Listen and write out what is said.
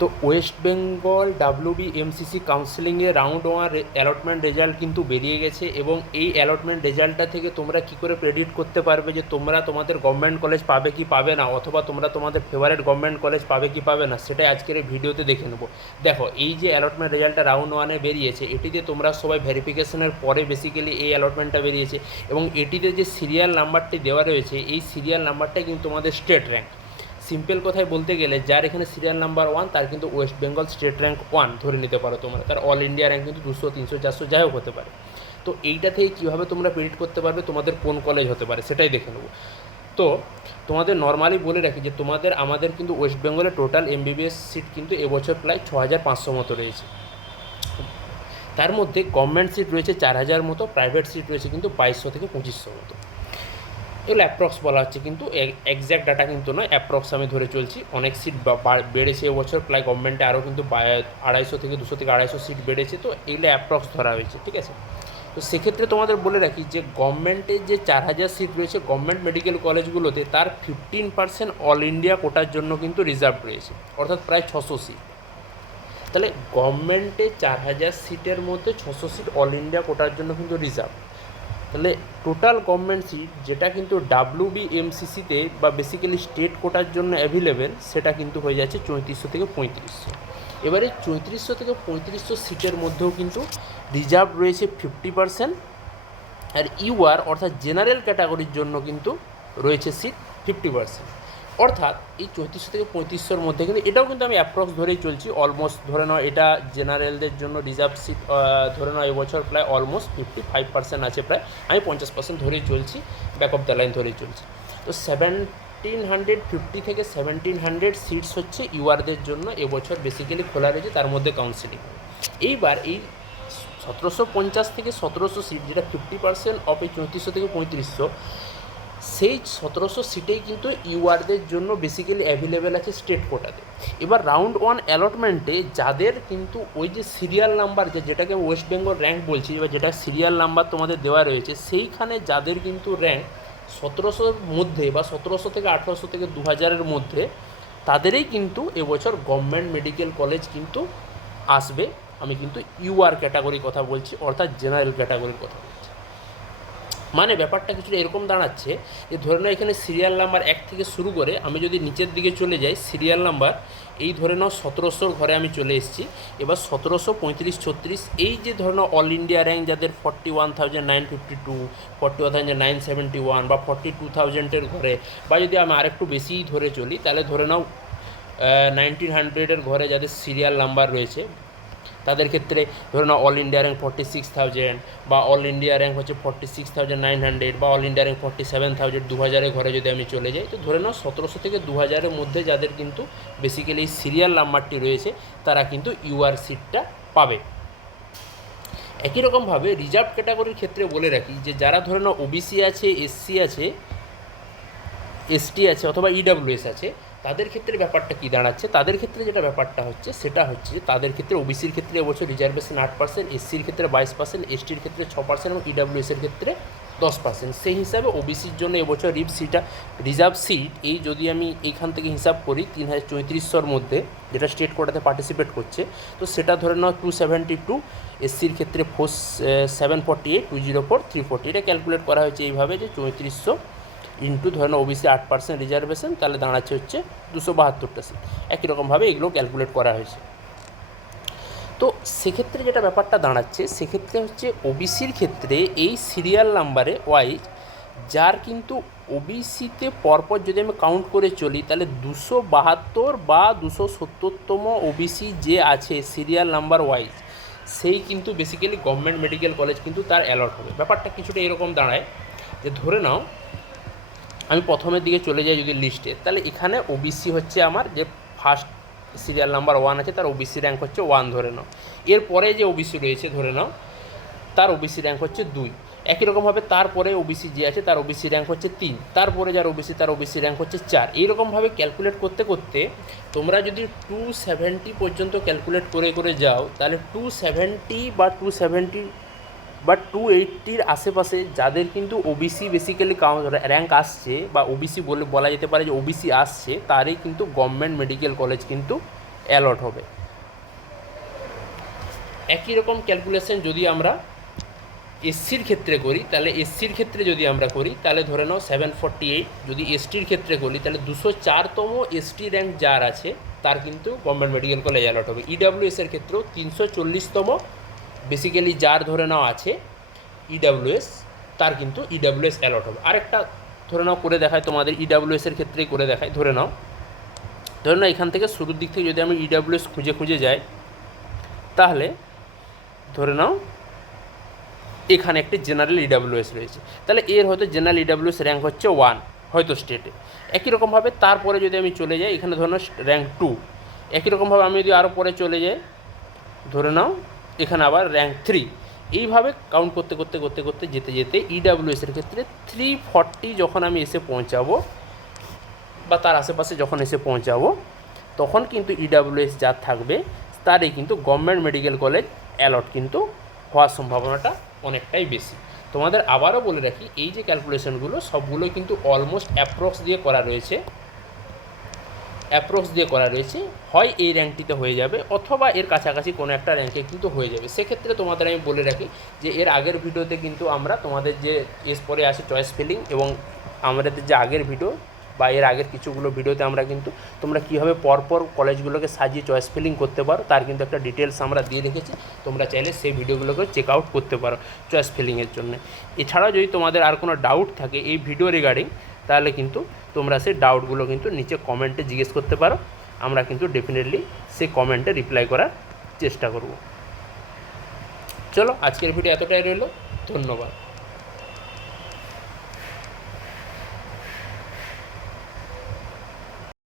তো ওয়েস্ট বেঙ্গল WBMCC কাউন্সেলিংয়ে round one allotment result কিন্তু বেরিয়ে গেছে, এবং এই অ্যালটমেন্ট রেজাল্টটা থেকে তোমরা কী করে প্রেডিক্ট করতে পারবে যে তোমরা তোমাদের গভর্নমেন্ট কলেজ পাবে কি পাবে না, অথবা তোমরা তোমাদের ফেভারিট গভর্নমেন্ট কলেজ পাবে কি পাবে না, সেটাই আজকের এই ভিডিওতে দেখে নেবো। দেখো, এই যে অ্যালটমেন্ট রেজাল্টটা রাউন্ড ওয়ানে বেরিয়েছে, এটিতে তোমরা সবাই ভেরিফিকেশনের পরে বেসিক্যালি এই অ্যালটমেন্টটা বেরিয়েছে, এবং এটিতে যে সিরিয়াল নাম্বারটি দেওয়া রয়েছে, এই সিরিয়াল নাম্বারটাই কিন্তু তোমাদের স্টেট র্যাঙ্ক। সিম্পল কথায় বলতে গেলে যার এখানে সিরিয়াল নাম্বার 1 তার কিন্তু ওয়েস্ট বেঙ্গল স্টেট র্যাঙ্ক 1 ধরে নিতে পারো তোমরা, তার অল ইন্ডিয়া র্যাঙ্ক কিন্তু 200 300 400 যাই হোক হতে পারে। তো এইটা থেকে কীভাবে তোমরা প্রেডিক্ট করতে পারবে তোমাদের কোন কলেজ হতে পারে সেটাই দেখে নেবো। তো তোমাদের নর্মালি বলে রাখি যে আমাদের কিন্তু ওয়েস্ট বেঙ্গলের টোটাল MBBS সিট কিন্তু এবছর প্রায় 6500 মতো রয়েছে। তার মধ্যে গভর্নমেন্ট সিট রয়েছে 4000 মতো, প্রাইভেট সিট রয়েছে কিন্তু 2200 থেকে 2500 মতো। এগুলো অ্যাপ্রক্স বলা হচ্ছে, কিন্তু এক্স্যাক্ট ডাটা কিন্তু নয়, অ্যাপ্রক্স আমি ধরে চলছি। অনেক সিট বেড়েছে এবছর, প্রায় গভর্নমেন্টে আরও কিন্তু 250 থেকে 200 থেকে 250 সিট বেড়েছে, তো এগুলো অ্যাপ্রক্স ধরা হয়েছে, ঠিক আছে। তো সেক্ষেত্রে তোমাদের বলে রাখি যে গভর্নমেন্টের যে 4000 সিট রয়েছে গভর্নমেন্ট মেডিকেল কলেজগুলোতে, তার 15% অল ইন্ডিয়া কোটার জন্য কিন্তু রিজার্ভ রয়েছে, অর্থাৎ প্রায় 600 সিট। তাহলে গভর্নমেন্টে 4000 সিটের মধ্যে 600 সিট অল ইন্ডিয়া কোটার জন্য কিন্তু রিজার্ভ। তাহলে টোটাল গভর্নমেন্ট সিট যেটা কিন্তু WBMCCতে বা বেসিক্যালি স্টেট কোটার জন্য অ্যাভেলেবেল, সেটা কিন্তু হয়ে যাচ্ছে 3400 থেকে 3500। এবারে 3400 থেকে 3500 সিটের মধ্যেও কিন্তু রিজার্ভ রয়েছে 50%, আর অর্থাৎ জেনারেল ক্যাটাগরির জন্য কিন্তু রয়েছে সিট 50%। অর্থাৎ এই 3400 থেকে 3500-র মধ্যে কিন্তু এটাও কিন্তু আমি অ্যাপ্রক্স ধরেই চলছি, অলমোস্ট ধরে নাও এটা জেনারেলদের জন্য রিজার্ভ সিট ধরে নাও এবছর প্রায় অলমোস্ট 55% আছে, প্রায় আমি 50% ধরেই চলছি, ব্যাক অফ দ্য লাইন ধরেই চলছি। তো 1750 থেকে 1700 সিটস হচ্ছে ইউআরদের জন্য এবছর বেসিক্যালি খোলা রয়েছে, তার মধ্যে কাউন্সিলিং। এইবার এই 1750 থেকে 1700 সিট, যেটা 50% অফ এই 3400 থেকে 3500, সেই 1700 সিটেই কিন্তু ইউআরদের জন্য বেসিক্যালি অ্যাভেলেবেল আছে স্টেট কোটাতে। এবার রাউন্ড ওয়ান অ্যালটমেন্টে যাদের কিন্তু ওই যে সিরিয়াল নাম্বার, যেটাকে ওয়েস্ট বেঙ্গল র্যাঙ্ক বলছি, এবার যেটা সিরিয়াল নাম্বার তোমাদের দেওয়া রয়েছে, সেইখানে যাদের কিন্তু র্যাঙ্ক 1700-র মধ্যে বা 1700 থেকে 1800 থেকে 2000-এর মধ্যে, তাদেরই কিন্তু এবছর গভর্নমেন্ট মেডিকেল কলেজ কিন্তু আসবে। আমি কিন্তু ইউআর ক্যাটাগরির কথা বলছি, অর্থাৎ জেনারেল ক্যাটাগরির কথা বলছি। মানে ব্যাপারটা কিছুটা এরকম দাঁড়াচ্ছে যে ধরে নাও এখানে সিরিয়াল নাম্বার 1 থেকে শুরু করে আমি যদি নিচের দিকে চলে যাই, সিরিয়াল নাম্বার এই ধরে নাও 1700-র ঘরে আমি চলে এসেছি। এবার 1700, 35, 36, এই যে ধরে নাও অল ইন্ডিয়া র্যাঙ্ক যাদের 41,952, 41,971 বা 42,000-এর ঘরে, বা যদি আমি আরেকটু বেশিই ধরে চলি, তাহলে ধরে নাও 1900-এর ঘরে যাদের সিরিয়াল নাম্বার রয়েছে, তাদের ক্ষেত্রে ধরে নাও অল ইন্ডিয়া র্যাঙ্ক 46,000, বা অল ইন্ডিয়া র্যাঙ্ক হচ্ছে 46,900, বা অল ইন্ডিয়া র্যাঙ্ক 47,000, 2000-এর ঘরে যদি আমি চলে যাই, তো ধরে নাও 1700 থেকে 2000-এর মধ্যে যাদের কিন্তু বেসিক্যালি সিরিয়াল নাম্বারটি রয়েছে, তারা কিন্তু ইউআর সিটটা পাবে। একই রকমভাবে রিজার্ভ ক্যাটাগরির ক্ষেত্রে বলে রাখি যে যারা ধরে নাও ওবিসি আছে, এসসি আছে, এসটি আছে, অথবা ইডাব্লিউএস আছে, তাদের ক্ষেত্রে ব্যাপারটা কী দাঁড়াচ্ছে, তাদের ক্ষেত্রে যেটা ব্যাপারটা হচ্ছে সেটা হচ্ছে যে তাদের ক্ষেত্রে ওবিসির ক্ষেত্রে এবছর রিজার্ভেশন 8%, এসসির ক্ষেত্রে 22%, এসটির ক্ষেত্রে 6% এবং ইডাব্লিউএসের ক্ষেত্রে 10%। সেই হিসাবে ওবিসির জন্য এবছর রিজার্ভ সিট এই যদি আমি এইখান থেকে হিসাব করি 3300-র মধ্যে, যেটা স্টেট কোটাতে পার্টিসিপেট করছে, তো সেটা ধরে নাও 272, এসসির ক্ষেত্রে 748, 204, 340, এটা ক্যালকুলেট করা হয়েছে এইভাবে যে 3400 ইন্টু ধরে নাও ওবিসি 8% রিজার্ভেশন, তাহলে দাঁড়াচ্ছে হচ্ছে 272টা সিট। একই রকমভাবে এগুলো ক্যালকুলেট করা হয়েছে। তো সেক্ষেত্রে যেটা ব্যাপারটা দাঁড়াচ্ছে, সেক্ষেত্রে হচ্ছে ওবিসির ক্ষেত্রে এই সিরিয়াল নাম্বারে ওয়াইজ যার কিন্তু ওবিসিতে পরপর যদি আমি কাউন্ট করে চলি, তাহলে 272 বা 270তম ওবিসি যে আছে সিরিয়াল নাম্বার ওয়াইজ, সেই কিন্তু বেসিক্যালি গভর্নমেন্ট মেডিকেল কলেজ কিন্তু তার অ্যালট হবে। ব্যাপারটা কিছুটা এরকম দাঁড়ায় যে ধরে নাও আমি প্রথমের দিকে চলে যাই যদি লিস্টে, তাহলে এখানে ওবিসি হচ্ছে আমার যে ফার্স্ট সিরিয়াল নাম্বার 1 আছে, তার ওবিসি র্যাঙ্ক হচ্ছে 1 ধরে নাও। এরপরে যে ওবিসি রয়েছে ধরে নাও তার ওবিসি র্যাঙ্ক হচ্ছে 2। একই রকমভাবে তারপরে ওবিসি যে আছে তার ওবিসি র্যাঙ্ক হচ্ছে 3, তারপরে যার ওবিসি তার ওবিসি র্যাঙ্ক হচ্ছে 4। এইরকমভাবে ক্যালকুলেট করতে করতে তোমরা যদি 270 পর্যন্ত ক্যালকুলেট করে করে যাও, তাহলে 270 বা 280-র আশেপাশে যাদের কিন্তু ওবিসি বেসিক্যালি র্যাঙ্ক আসছে, বা ওবিসি বলা যেতে পারে যে ওবিসি আসছে, তারই কিন্তু গভর্নমেন্ট মেডিকেল কলেজ কিন্তু অ্যালট হবে। একই রকম ক্যালকুলেশন যদি আমরা এসসির ক্ষেত্রে করি, তাহলে এসসির ক্ষেত্রে যদি আমরা করি তাহলে ধরে নাও 748, যদি এসটির ক্ষেত্রে করি তাহলে 204তম এসটি র্যাঙ্ক যার আছে তার কিন্তু গভর্নমেন্ট মেডিকেল কলেজ অ্যালট হবে। ইডাব্লিউএসের ক্ষেত্রেও 340তম বেসিক্যালি যার ধরে নাও আছে ইডাব্লিউএস, তার কিন্তু ইডাব্লিউএস অ্যালট হবে। আরেকটা ধরে নাও করে দেখায় তোমাদের, ইডাব্লিউএসের ক্ষেত্রেই করে দেখায়। ধরে নাও এখান থেকে শুরুর দিক থেকে যদি আমি ইডাব্লিউএস খুঁজে খুঁজে যাই, তাহলে ধরে নাও এখানে একটি জেনারেল ইডাব্লিউএস রয়েছে, তাহলে এর হয়তো জেনারেল ইডাব্লিউএস র্যাঙ্ক হচ্ছে 1 হয়তো স্টেটে। একই রকমভাবে তারপরে যদি আমি চলে যাই, এখানে ধরে নাও র্যাঙ্ক 2। একই রকমভাবে আমি যদি আরও পরে চলে যাই, ধরে নাও এখানে আবার র্যাঙ্ক 3। এইভাবে কাউন্ট করতে করতে করতে করতে যেতে যেতে ইডাব্লিউএসের ক্ষেত্রে 340 যখন আমি এসে পৌঁছাবো বা তার আশেপাশে যখন এসে পৌঁছাবো, তখন কিন্তু ইডাব্লিউএস যা থাকবে তারই কিন্তু গভর্নমেন্ট মেডিকেল কলেজ অ্যালট কিন্তু হওয়ার সম্ভাবনাটা অনেকটাই বেশি। তোমাদের আবারও বলে রাখি, এই যে ক্যালকুলেশনগুলো সবগুলো কিন্তু অলমোস্ট অ্যাপ্রক্স দিয়ে করা রয়েছে। হয় এই র্যাঙ্কটিতে হয়ে যাবে অথবা এর কাছাকাছি কোনো একটা র্যাঙ্কে কিন্তু হয়ে যাবে। সেক্ষেত্রে তোমাদের আমি বলে রাখি যে এর আগের ভিডিওতে কিন্তু আমরা তোমাদের যে এরপরে আসে চয়েস ফিলিং, এবং আমাদের যে আগের ভিডিও বা এর আগের কিছুগুলো ভিডিওতে আমরা কিন্তু তোমরা কীভাবে পরপর কলেজগুলোকে সাজিয়ে চয়েস ফিলিং করতে পারো তার কিন্তু একটা ডিটেলস আমরা দিয়ে রেখেছি। তোমরা চাইলে সেই ভিডিওগুলোকে চেক আউট করতে পারো চয়েস ফিলিংয়ের জন্য। এছাড়াও যদি তোমাদের আর কোনো ডাউট থাকে এই ভিডিও রিগার্ডিং, তাহলে কিন্তু তোমরা সেই ডাউটগুলো কিন্তু নিচে কমেন্টে জিজ্ঞেস করতে পারো। আমরা কিন্তু ডেফিনেটলি সেই কমেন্টে রিপ্লাই করার চেষ্টা করব। চলো, আজকের ভিডিও এতটাই রইল। ধন্যবাদ।